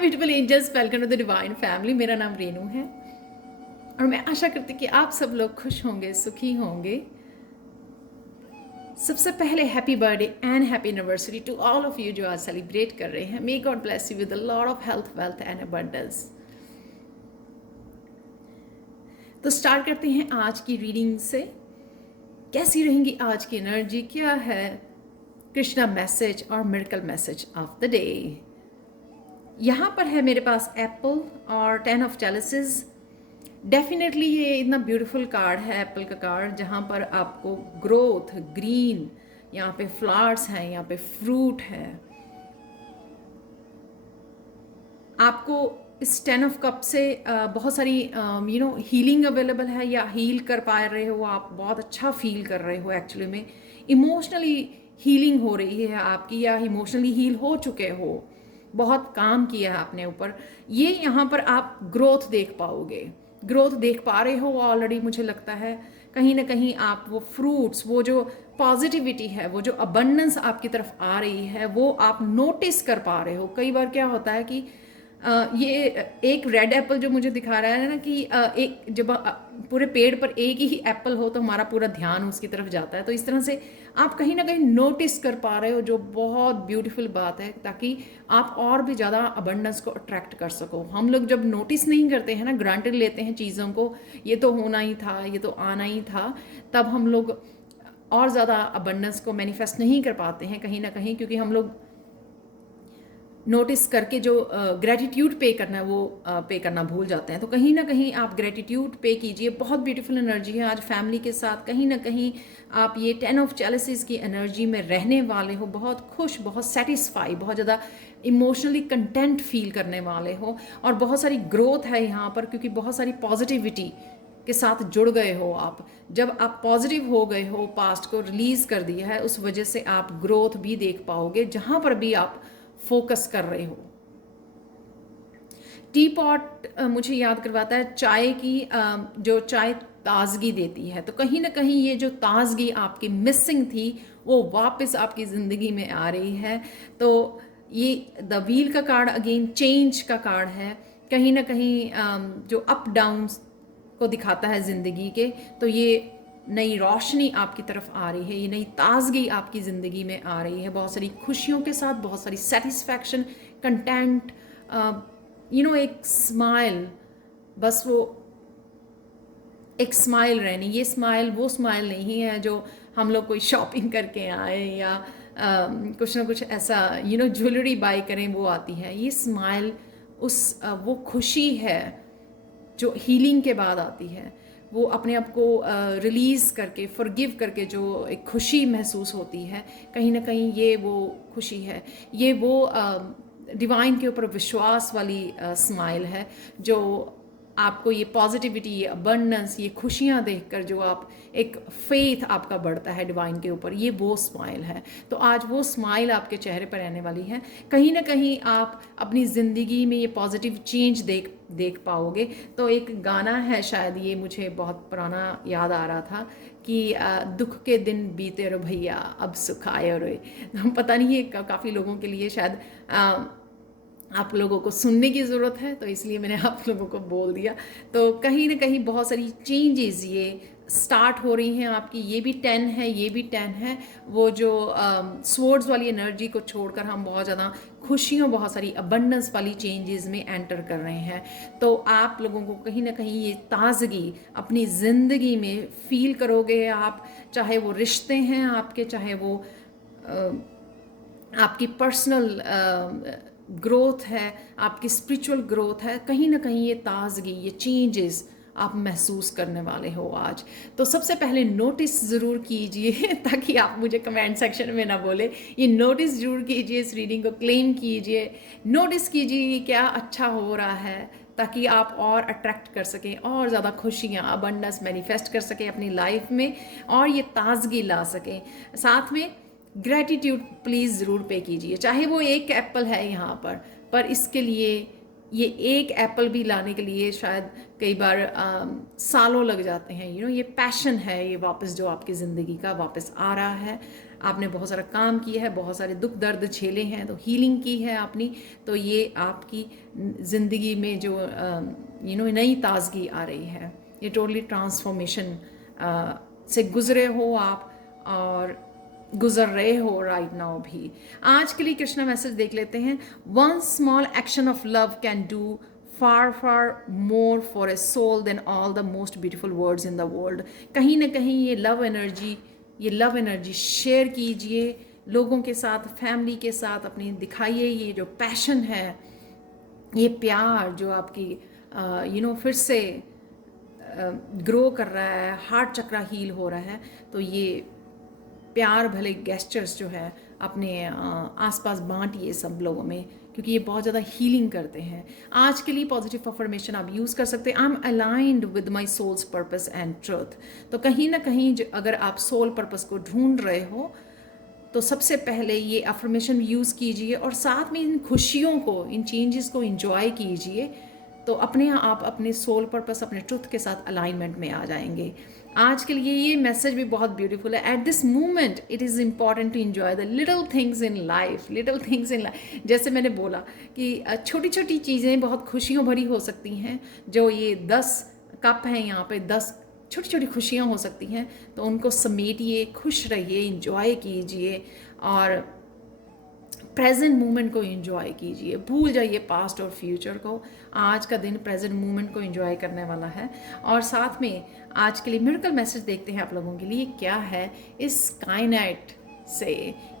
Beautiful angels, welcome to the divine family. मेरा नाम रेनू है और मैं आशा करती कि आप सब लोग खुश होंगे, सुखी होंगे। सबसे पहले happy birthday and happy anniversary to all of you जो आज सेलिब्रेट कर रहे हैं। May God bless you with a lot of health, wealth and abundance. तो स्टार्ट करते हैं आज की रीडिंग से। कैसी रहेंगी आज की एनर्जी, क्या है कृष्णा मैसेज और miracle message of the day. यहाँ पर है मेरे पास एप्पल और 10 ऑफ चैलिसेस। डेफिनेटली ये इतना ब्यूटीफुल कार्ड है, एप्पल का कार्ड, जहाँ पर आपको ग्रोथ, ग्रीन, यहाँ पे फ्लावर्स हैं, यहाँ पे फ्रूट है। आपको इस 10 ऑफ कप से बहुत सारी हीलिंग अवेलेबल है, या हील कर पा रहे हो आप, बहुत अच्छा फील कर रहे हो। एक्चुअली में इमोशनली हीलिंग हो रही है आपकी, या इमोशनली हील हो चुके हो, बहुत काम किया है आपने ऊपर। ये यहाँ पर आप ग्रोथ देख पाओगे, ग्रोथ देख पा रहे हो ऑलरेडी। मुझे लगता है कहीं ना कहीं आप वो फ्रूट्स, वो जो पॉजिटिविटी है, वो जो अबंडेंस आपकी तरफ आ रही है, वो आप नोटिस कर पा रहे हो। कई बार क्या होता है कि ये एक रेड एप्पल जो मुझे दिखा रहा है ना, कि एक जब पूरे पेड़ पर एक ही एप्पल हो तो हमारा पूरा ध्यान उसकी तरफ जाता है। तो इस तरह से आप कहीं ना कहीं नोटिस कर पा रहे हो, जो बहुत ब्यूटीफुल बात है, ताकि आप और भी ज़्यादा अबंडेंस को अट्रैक्ट कर सको। हम लोग जब नोटिस नहीं करते हैं ना, ग्रांटेड लेते हैं चीज़ों को, ये तो होना ही था, ये तो आना ही था, तब हम लोग और ज़्यादा अबंडेंस को मैनिफेस्ट नहीं कर पाते हैं कहीं ना कहीं, क्योंकि हम लोग नोटिस करके जो ग्रेटिट्यूड पे करना है वो पे करना भूल जाते हैं। तो कहीं ना कहीं आप ग्रेटिट्यूड पे कीजिए। बहुत ब्यूटीफुल एनर्जी है आज फैमिली के साथ। कहीं ना कहीं आप ये 10 ऑफ चैलिसेस की एनर्जी में रहने वाले हो, बहुत खुश, बहुत सेटिस्फाई, बहुत ज़्यादा इमोशनली कंटेंट फील करने वाले हो, और बहुत सारी ग्रोथ है यहाँ पर, क्योंकि बहुत सारी पॉजिटिविटी के साथ जुड़ गए हो आप। जब आप पॉजिटिव हो गए हो, पास्ट को रिलीज़ कर दिया है, उस वजह से आप ग्रोथ भी देख पाओगे जहाँ पर भी आप फोकस कर रहे हो। टी पॉट मुझे याद करवाता है चाय की, जो चाय ताजगी देती है। तो कहीं ना कहीं ये जो ताजगी आपकी मिसिंग थी, वो वापस आपकी ज़िंदगी में आ रही है। तो ये द व्हील का कार्ड अगेन चेंज का कार्ड है। कहीं ना कहीं जो अप डाउन्स को दिखाता है ज़िंदगी के, तो ये नई रोशनी आपकी तरफ आ रही है, ये नई ताजगी आपकी ज़िंदगी में आ रही है, बहुत सारी खुशियों के साथ, बहुत सारी सेटिस्फैक्शन, कंटेंट, एक स्माइल, बस वो एक स्माइल रहनी। ये स्माइल वो स्माइल नहीं है जो हम लोग कोई शॉपिंग करके आए या कुछ ना कुछ ऐसा ज्वेलरी बाय करें वो आती है। ये स्माइल वो खुशी है जो हीलिंग के बाद आती है। वो अपने आप को रिलीज़ करके, फॉरगिव करके जो एक खुशी महसूस होती है, कहीं ना कहीं ये वो खुशी है। ये वो डिवाइन के ऊपर विश्वास वाली स्माइल है, जो आपको ये पॉजिटिविटी, ये अबंडेंस, ये खुशियाँ देखकर जो आप एक फेथ आपका बढ़ता है डिवाइन के ऊपर, ये वो स्माइल है। तो आज वो स्माइल आपके चेहरे पर रहने वाली है। कहीं ना कहीं आप अपनी ज़िंदगी में ये पॉजिटिव चेंज देख पाओगे। तो एक गाना है, शायद ये मुझे बहुत पुराना याद आ रहा था, कि दुख के दिन बीते रो भैया अब सुख आए रे। पता नहीं, ये काफ़ी लोगों के लिए शायद आप लोगों को सुनने की ज़रूरत है, तो इसलिए मैंने आप लोगों को बोल दिया। तो कहीं ना कहीं बहुत सारी चेंजेस ये स्टार्ट हो रही हैं आपकी। ये भी 10 है, ये भी 10 है। वो जो स्वर्ड्स वाली एनर्जी को छोड़कर हम बहुत ज़्यादा खुशियों, बहुत सारी अबंडेंस वाली चेंजेस में एंटर कर रहे हैं। तो आप लोगों को कहीं ना कहीं ये ताजगी अपनी ज़िंदगी में फील करोगे आप, चाहे वो रिश्ते हैं आपके, चाहे वो आपकी पर्सनल ग्रोथ है, आपकी स्पिरिचुअल ग्रोथ है। कहीं ना कहीं ये ताजगी, ये चेंजेस आप महसूस करने वाले हो आज। तो सबसे पहले नोटिस ज़रूर कीजिए, ताकि आप मुझे कमेंट सेक्शन में ना बोले। ये नोटिस ज़रूर कीजिए, इस रीडिंग को क्लेम कीजिए, नोटिस कीजिए क्या अच्छा हो रहा है, ताकि आप और अट्रैक्ट कर सकें, और ज़्यादा खुशियाँ, अबंडेंस मैनिफेस्ट कर सकें अपनी लाइफ में, और ये ताजगी ला सकें। साथ में ग्रैटिट्यूड प्लीज़ ज़रूर पे कीजिए, चाहे वो एक एप्पल है यहाँ पर इसके लिए ये एक एप्पल भी लाने के लिए शायद कई बार सालों लग जाते हैं। ये पैशन है, ये वापस जो आपकी ज़िंदगी का वापस आ रहा है। आपने बहुत सारा काम किया है, बहुत सारे दुख दर्द झेले हैं, तो हीलिंग की है आपने, तो ये आपकी ज़िंदगी में जो नई ताजगी आ रही है, ये टोटली ट्रांसफॉर्मेशन से गुज़रे हो आप और गुजर रहे हो राइट नाउ भी। आज के लिए कृष्णा मैसेज देख लेते हैं। One small action of love can do far far more for a soul than all the most beautiful words in the world. कहीं ना कहीं ये लव एनर्जी शेयर कीजिए लोगों के साथ, फैमिली के साथ अपनी दिखाइए। ये जो पैशन है, ये प्यार जो आपकी फिर से ग्रो कर रहा है, हार्ट चक्रा हील हो रहा है, तो ये प्यार भले गेस्चर्स जो है अपने आसपास बांटिए सब लोगों में, क्योंकि ये बहुत ज़्यादा हीलिंग करते हैं। आज के लिए पॉजिटिव अफर्मेशन आप यूज़ कर सकते हैं। I am aligned with my souls purpose and truth. तो कहीं ना कहीं अगर आप सोल पर्पस को ढूंढ रहे हो तो सबसे पहले ये अफर्मेशन यूज़ कीजिए और साथ में इन खुशियों को, इन चेंजेस को इंजॉय कीजिए, तो अपने आप अपने सोल पर्पस, अपने ट्रुथ के साथ अलाइनमेंट में आ जाएंगे। आज के लिए ये मैसेज भी बहुत ब्यूटीफुल है। At this moment it is important to enjoy the little things in life. जैसे मैंने बोला कि छोटी छोटी चीज़ें बहुत खुशियों भरी हो सकती हैं। जो ये 10 कप हैं यहाँ पे, 10 छोटी छोटी खुशियाँ हो सकती हैं, तो उनको समेटिए, खुश रहिए, इंजॉय कीजिए और प्रेजेंट मोमेंट को एंजॉय कीजिए। भूल जाइए पास्ट और फ्यूचर को। आज का दिन प्रेजेंट मोमेंट को एंजॉय करने वाला है। और साथ में आज के लिए मिरेकल मैसेज देखते हैं आप लोगों के लिए क्या है इस काइनेट से।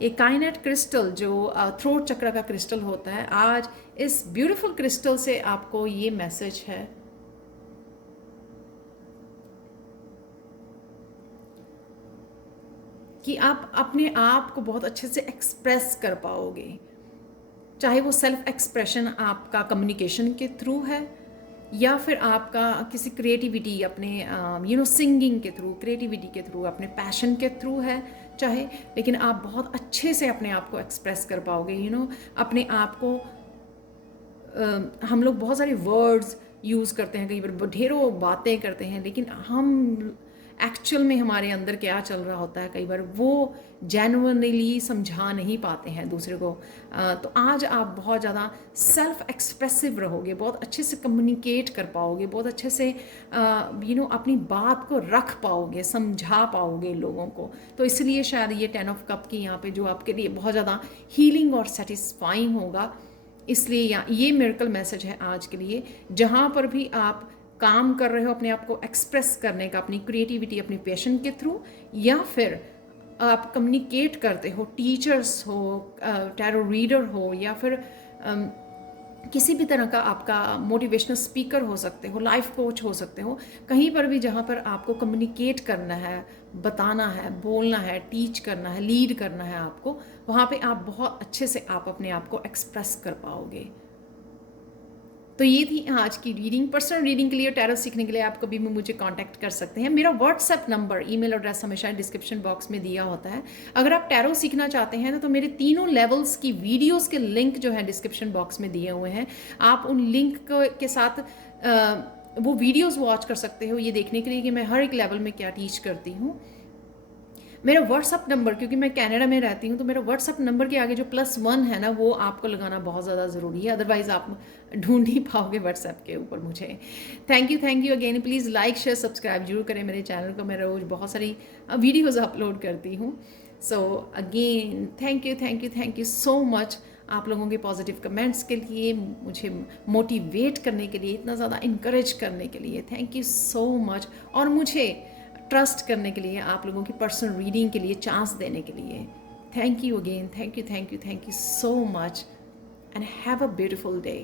ये काइनेट क्रिस्टल जो थ्रोट चक्र का क्रिस्टल होता है, आज इस ब्यूटीफुल क्रिस्टल से आपको ये मैसेज है कि आप अपने आप को बहुत अच्छे से एक्सप्रेस कर पाओगे, चाहे वो सेल्फ एक्सप्रेशन आपका कम्युनिकेशन के थ्रू है या फिर आपका किसी क्रिएटिविटी अपने सिंगिंग के थ्रू, क्रिएटिविटी के थ्रू, अपने पैशन के थ्रू है चाहे, लेकिन आप बहुत अच्छे से अपने आप को एक्सप्रेस कर पाओगे। अपने आप को हम लोग बहुत सारे वर्ड्स यूज़ करते हैं, कई बार ढेरों बातें करते हैं, लेकिन हम एक्चुअल में हमारे अंदर क्या चल रहा होता है कई बार वो जेन्युइनली समझा नहीं पाते हैं दूसरे को। तो आज आप बहुत ज़्यादा सेल्फ एक्सप्रेसिव रहोगे, बहुत अच्छे से कम्युनिकेट कर पाओगे, बहुत अच्छे से अपनी बात को रख पाओगे, समझा पाओगे लोगों को। तो इसलिए शायद ये 10 ऑफ कप की यहाँ पे जो आपके लिए बहुत ज़्यादा हीलिंग और सेटिस्फाइंग होगा। इसलिए ये मिरेकल मैसेज है आज के लिए। जहाँ पर भी आप काम कर रहे हो अपने आप को एक्सप्रेस करने का, अपनी क्रिएटिविटी, अपनी पैशन के थ्रू, या फिर आप कम्युनिकेट करते हो, टीचर्स हो, टैरो रीडर हो, या फिर किसी भी तरह का आपका मोटिवेशनल स्पीकर हो सकते हो, लाइफ कोच हो सकते हो, कहीं पर भी जहाँ पर आपको कम्युनिकेट करना है, बताना है, बोलना है, टीच करना है, लीड करना है आपको, वहाँ पे आप बहुत अच्छे से आप अपने आप को एक्सप्रेस कर पाओगे। तो ये थी आज की रीडिंग। पर्सनल रीडिंग के लिए, टैरो सीखने के लिए आप कभी भी मुझे कांटेक्ट कर सकते हैं। मेरा व्हाट्सएप नंबर, ईमेल एड्रेस हमेशा डिस्क्रिप्शन बॉक्स में दिया होता है। अगर आप टैरो सीखना चाहते हैं तो मेरे तीनों लेवल्स की वीडियोस के लिंक जो है डिस्क्रिप्शन बॉक्स में दिए हुए हैं। आप उन लिंक के साथ वो वीडियोस वॉच कर सकते हो, ये देखने के लिए कि मैं हर एक लेवल में क्या टीच करती हूँ। मेरा व्हाट्सअप नंबर, क्योंकि मैं कनाडा में रहती हूँ, तो मेरा व्हाट्सअप नंबर के आगे जो +1 है ना, वो आपको लगाना बहुत ज़्यादा ज़रूरी है, अदरवाइज़ आप ढूंढ ही पाओगे व्हाट्सएप के ऊपर मुझे। Thank you again. Please like, share, subscribe जरूर करें मेरे चैनल को। मैं रोज़ बहुत सारी वीडियोज़ अपलोड करती हूँ। So again thank you so much आप लोगों के पॉजिटिव कमेंट्स के लिए, मुझे मोटिवेट करने के लिए, इतना ज़्यादा इंकरेज करने के लिए। Thank you so much. और मुझे ट्रस्ट करने के लिए, आप लोगों की पर्सनल रीडिंग के लिए चांस देने के लिए thank you again. Thank you so much and have a beautiful day.